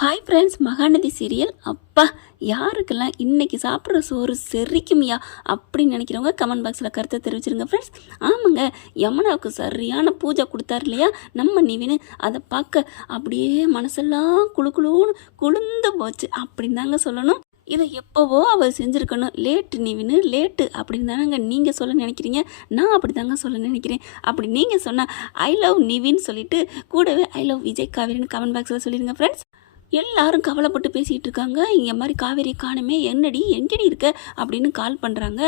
Hi friends, Mahanadi serial அப்பா யாருக்கெல்லாம் இன்றைக்கி சாப்பிட்ற சோறு செரிக்குமியா அப்படின்னு நினைக்கிறவங்க கமெண்ட் பாக்ஸில் கருத்தை தெரிவிச்சிருங்க ஃப்ரெண்ட்ஸ். ஆமாங்க, யமுனாவுக்கு சரியான பூஜை கொடுத்தாரு இல்லையா நம்ம நிவின். அதை பார்க்க அப்படியே மனசெல்லாம் குழுன்னு குளிர்ந்து போச்சு அப்படின்னு தாங்க சொல்லணும். இதை எப்போவோ அவர் செஞ்சுருக்கணும். லேட்டு நிவின் லேட்டு அப்படின்னு தானங்க நீங்கள் சொல்ல நினைக்கிறீங்க. நான் அப்படி தாங்க சொல்ல நினைக்கிறேன். அப்படி நீங்கள் சொன்னால் ஐ லவ் நிவின் சொல்லிவிட்டு கூடவே ஐ லவ் விஜய் காவேரின்னு கமெண்ட் பாக்ஸில் சொல்லிடுங்க ஃப்ரெண்ட்ஸ். எல்லாரும் கவலைப்பட்டு பேசிகிட்டு இருக்காங்க. இங்கே மாதிரி காவேரி காணுமே, என்னடி எங்கடி இருக்க அப்படின்னு கால் பண்ணுறாங்க.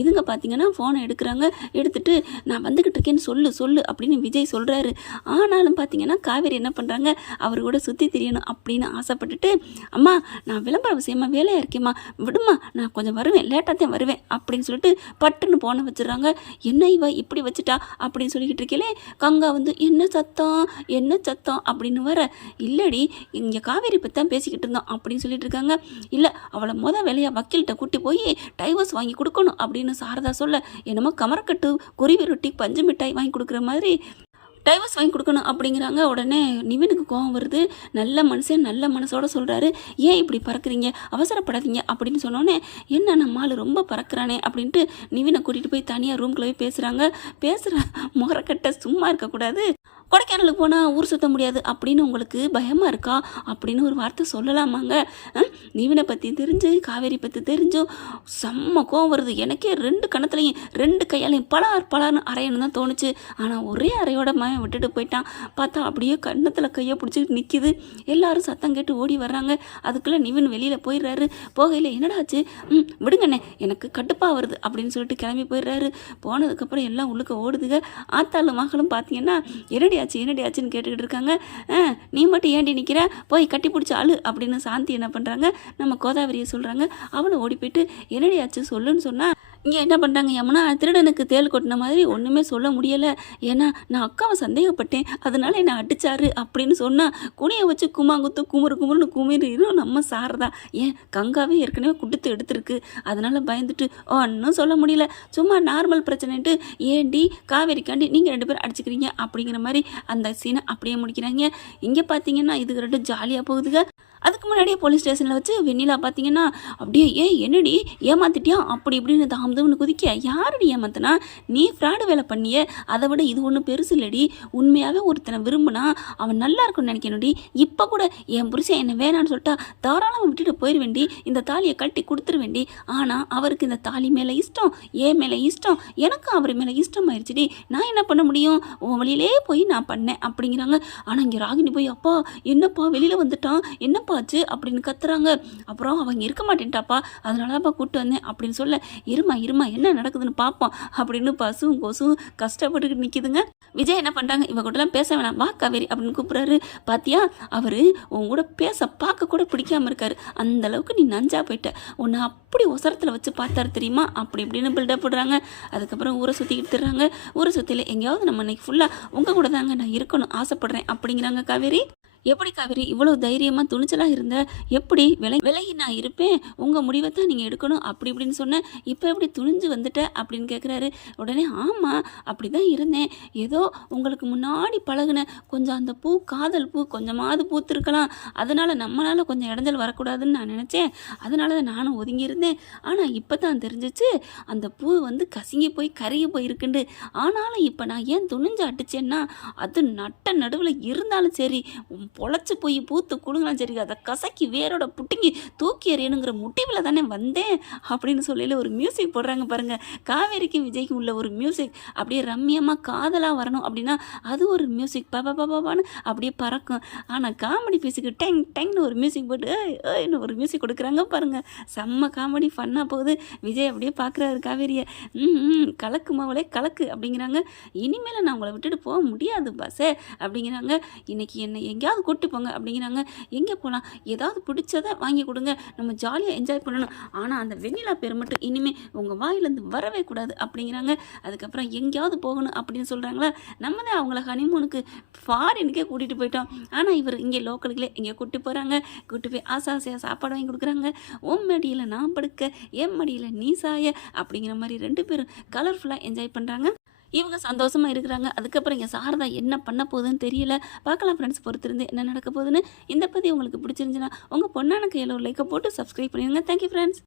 இதுங்க பார்த்தீங்கன்னா ஃபோனை எடுக்கிறாங்க. எடுத்துகிட்டு நான் வந்துக்கிட்டு இருக்கேன்னு சொல்லு அப்படின்னு விஜய் சொல்கிறாரு. ஆனாலும் பார்த்தீங்கன்னா காவேரி என்ன பண்ணுறாங்க, அவர் கூட சுற்றி தெரியணும் அப்படின்னு ஆசைப்பட்டுட்டு, அம்மா நான் விளம்பர விஷயமா வேலையாக இருக்கேம்மா, விடுமா நான் கொஞ்சம் வருவேன், லேட்டாக தான் வருவேன் அப்படின்னு சொல்லிட்டு பட்டுன்னு போனை வச்சுடுறாங்க. என்ன இவ இப்படி வச்சுட்டா அப்படின்னு சொல்லிக்கிட்டு இருக்கலே, கங்கா வந்து என்ன சத்தம் அப்படின்னு வர, இல்லடி இங்கே காவேரி பற்றி தான் பேசிக்கிட்டு இருந்தோம் அப்படின்னு சொல்லிட்டு இருக்காங்க. இல்லை அவளை வேலையாக வக்கீல்கிட்ட கூட்டி போய் டைவர்ஸ் வாங்கி கொடுக்கணும் அப்படின்னு சாரதா சொல்ல, என்னமோ கமரக்கட்டு குருவி ரொட்டி பஞ்சு மிட்டாய் வாங்கி கொடுக்குற மாதிரி டைவர்ஸ் வாங்கி கொடுக்கணும் அப்படிங்கிறாங்க. உடனே நிவினுக்கு கோவம் வருது. நல்ல மனுஷன் நல்ல மனசோட சொல்கிறாரு, ஏன் இப்படி பறக்குறீங்க, அவசரப்படாதீங்க அப்படின்னு சொன்னோன்னே, என்ன நம்ம ஆள் ரொம்ப பறக்கிறானே அப்படின்ட்டு நிவினை கூட்டிகிட்டு போய் தனியாக ரூம்குள்ளே போய் பேசுகிற முகரக்கட்டை சும்மா இருக்கக்கூடாது. கொடைக்கானலுக்கு போனால் ஊர் சுற்ற முடியாது அப்படின்னு உங்களுக்கு பயமாக இருக்கா அப்படின்னு ஒரு வார்த்தை சொல்லலாமாங்க. நிவினை பற்றி தெரிஞ்சு காவேரி பற்றி தெரிஞ்சும் செம்ம கோவம் வருது. எனக்கே 2 கணத்துலையும் 2 கையாலையும் பலார்னு அரையணும் தான் தோணுச்சு. ஆனால் ஒரே அறையோட மயம் விட்டுட்டு போயிட்டான். பார்த்தா அப்படியே கண்ணத்தில் கையை பிடிச்சிக்கிட்டு நிற்கிது. எல்லாரும் சத்தம் கேட்டு ஓடி வர்றாங்க. அதுக்குள்ளே நிவின் வெளியில் போயிடுறாரு. போகையில் என்னடாச்சு, விடுங்கண்ணே எனக்கு கட்டுப்பாக வருது அப்படின்னு சொல்லிட்டு கிளம்பி போயிடுறாரு. போனதுக்கப்புறம் எல்லாம் உள்ளுக்க ஓடுதுங்க. ஆத்தாளும் மகளும் பார்த்தீங்கன்னா என்னடி ஆச்சுன்னு கேட்டுக்கிட்டு இருக்காங்க. நீ மட்டும் ஏண்டி நிற்கிற, போய் கட்டி பிடிச்ச ஆளு அப்படின்னு சாந்தி என்ன பண்ணுறாங்க, நம்ம கோதாவரியை சொல்கிறாங்க. அவளை ஓடி போயிட்டு என்னடி ஆச்சு சொல்லுன்னு சொன்னால், இங்கே என்ன பண்ணுறாங்க, யமுனா திருடனுக்கு தேள் கொட்டின மாதிரி ஒன்றுமே சொல்ல முடியலை. ஏன்னா நான் அக்காவை சந்தேகப்பட்டேன், அதனால என்னை அடித்தாரு அப்படின்னு சொன்னால், குனியை வச்சு குமாங்குத்து குமுறுன்னு குமிரும் நம்ம சாரதா. ஏன் கங்காவே ஏற்கனவே குடுத்து எடுத்துருக்கு, அதனால பயந்துட்டு ஒன்றும் சொல்ல முடியல. சும்மா நார்மல் பிரச்சனைட்டு ஏண்டி காவேரிக்காண்டி நீங்கள் 2 பேரும் அடிச்சுக்கிறீங்க அப்படிங்கிற மாதிரி அந்த சீனை அப்படியே முடிக்கிறாங்க. இங்கே பார்த்தீங்கன்னா இதுக்கு 2 ஜாலியாக போகுதுங்க. அதுக்கு முன்னாடியே போலீஸ் ஸ்டேஷனில் வச்சு வெண்ணிலா பார்த்தீங்கன்னா அப்படியே என்னடி ஏமாத்திட்டியா அப்படி இப்படின்னு தாமதம்னு குதிக்க, யாரடி ஏமாத்தினா, நீ ஃப்ராடு வேலை பண்ணிய, அதை விட இது ஒன்றும் பெருசு இல்லடி. உண்மையாகவே ஒருத்தனை விரும்பினா அவன் நல்லா இருக்கும்னு நினைக்கணும்டி. இப்போ கூட என் புருஷன் என்னை வேணான்னு சொல்லிட்டா தாராளமாக விட்டுட்டு போயிடுவேண்டி, இந்த தாலியை கட்டி கொடுத்துருவேண்டி. ஆனால் அவருக்கு இந்த தாலி மேலே இஷ்டம், என் மேலே இஷ்டம், எனக்கும் அவர் மேலே இஷ்டம் ஆயிடுச்சுடி. நான் என்ன பண்ண முடியும், உன் வழியிலே போய் நான் பண்ணேன் அப்படிங்கிறாங்க. ஆனால் இங்கே ராகினி போய், அப்பா என்னப்பா வெளியில் வந்துட்டான், என்னப்பா ஆச்சு அப்படின்னு கத்துறாங்க. அப்புறம் அவங்க இருக்க மாட்டேன்ட்டாப்பா, அதனாலதான்ப்பா கூப்பிட்டு வந்தேன் அப்படின்னு சொல்ல, இருமா என்ன நடக்குதுன்னு பார்ப்போம் அப்படின்னு பசுவும் கொசுவும் கஷ்டப்பட்டுக்கிட்டு நிற்கிதுங்க. விஜய் என்ன பண்ணுறாங்க, இவ கூடலாம் பேச வேணாம், வா காவேரி அப்படின்னு கூப்பிட்றாரு. பாத்தியா அவர் உன் கூட பார்க்க கூட பிடிக்காம இருக்காரு, அந்த அளவுக்கு நீ நஞ்சா போயிட்ட, உன்னை அப்படி ஒசரத்தில் வச்சு பார்த்தாரு தெரியுமா அப்படி இப்படின்னு பில்டப் போடுறாங்க. அதுக்கப்புறம் ஊரை சுற்றிக்கிட்டு தர்றாங்க. ஊரை சுற்றில எங்கேயாவது நம்ம இன்னைக்கு ஃபுல்லாக உங்கள் கூட தாங்க நான் இருக்கணும் ஆசைப்படுறேன் அப்படிங்கிறாங்க காவேரி. எப்படி காவேரி இவ்வளோ தைரியமாக துணிச்சலாக இருந்த, எப்படி விலகி நான் இருப்பேன், உங்கள் முடிவை தான் நீங்கள் எடுக்கணும் அப்படி இப்படின்னு சொன்னேன், இப்போ எப்படி துணிஞ்சு வந்துட்ட அப்படின்னு கேட்குறாரு. உடனே ஆமாம் அப்படி தான் இருந்தேன், ஏதோ உங்களுக்கு முன்னாடி பழகுன கொஞ்சம் அந்த பூ காதல் பூ கொஞ்சமாவது பூத்துருக்கலாம், அதனால் நம்மளால் கொஞ்சம் இடைஞ்சல் வரக்கூடாதுன்னு நான் நினச்சேன், அதனால தான் நானும் ஒதுங்கி இருந்தேன். ஆனால் இப்போ தான் தெரிஞ்சிச்சு அந்த பூ வந்து கசங்கி போய் கருகி போயிருக்குண்டு. ஆனாலும் இப்போ நான் ஏன் துணிஞ்சு அடிச்சேன்னா, அது நட்ட நடுவில் இருந்தாலும் சரி பொழைச்சி போய் பூத்து கொடுங்களாம் சரி, அதை கசக்கி வேரோட புட்டிங்கி தூக்கி எறியணுங்கிற முடிவில் தானே வந்தேன் அப்படின்னு சொல்லல ஒரு மியூசிக் போடுறாங்க பாருங்கள். காவேரிக்கும் விஜய்க்கும் உள்ள ஒரு மியூசிக் அப்படியே ரம்மியமாக காதலாக வரணும் அப்படின்னா அது ஒரு மியூசிக் பாபான்னு அப்படியே பறக்கும். ஆனால் காமெடி பீஸுக்கு டெங்னு ஒரு மியூசிக் போட்டு ஏன்னு ஒரு மியூசிக் கொடுக்குறாங்க பாருங்கள். செம்ம காமெடி ஃபன்னாக போகுது. விஜய் அப்படியே பார்க்குறாரு காவேரியை. கலக்கு மாவளே கலக்கு அப்படிங்கிறாங்க. இனிமேல் நான் உங்களை விட்டுட்டு போக முடியாது பாஸே அப்படிங்கிறாங்க. இன்றைக்கி என்னை எங்கேயாவது கூட்டி போங்க அப்படிங்கிறாங்க. எங்கே போகலாம், ஏதாவது பிடிச்சதை வாங்கி கொடுங்க, நம்ம ஜாலியாக என்ஜாய் பண்ணணும், ஆனால் அந்த வெண்ணிலா பேர் மட்டும் இனிமேல் உங்கள் வாயிலேருந்து வரவே கூடாது அப்படிங்கிறாங்க. அதுக்கப்புறம் எங்கேயாவது போகணும் அப்படின்னு சொல்கிறாங்களா. நம்ம தான் அவங்கள ஹனிமூனுக்கு ஃபாரினுக்கே கூட்டிகிட்டு போயிட்டோம், ஆனால் இவர் இங்கே லோக்கலுக்குள்ளே எங்கே கூட்டி போகிறாங்க. கூட்டி போய் ஆசையாக சாப்பாடு வாங்கி கொடுக்குறாங்க. உன் மடியில் நான் படுக்க, என் மடியில் நீ சாய அப்படிங்கிற மாதிரி 2 பேரும் கலர்ஃபுல்லாக என்ஜாய் பண்ணுறாங்க. இவங்க சந்தோஷமாக இருக்கிறாங்க. அதுக்கப்புறம் இங்கே சாரதா என்ன பண்ண போகுதுன்னு தெரியல. பார்க்கலாம் ஃப்ரெண்ட்ஸ், பொறுத்திருந்து என்ன நடக்க போகுதுன்னு. இந்த பதிவு உங்களுக்கு பிடிச்சிருந்துச்சுன்னா உங்கள் பொண்ணான கையில் ஒரு லைக்கை போட்டு சப்ஸ்கிரைப் பண்ணிடுங்க. Thank you friends.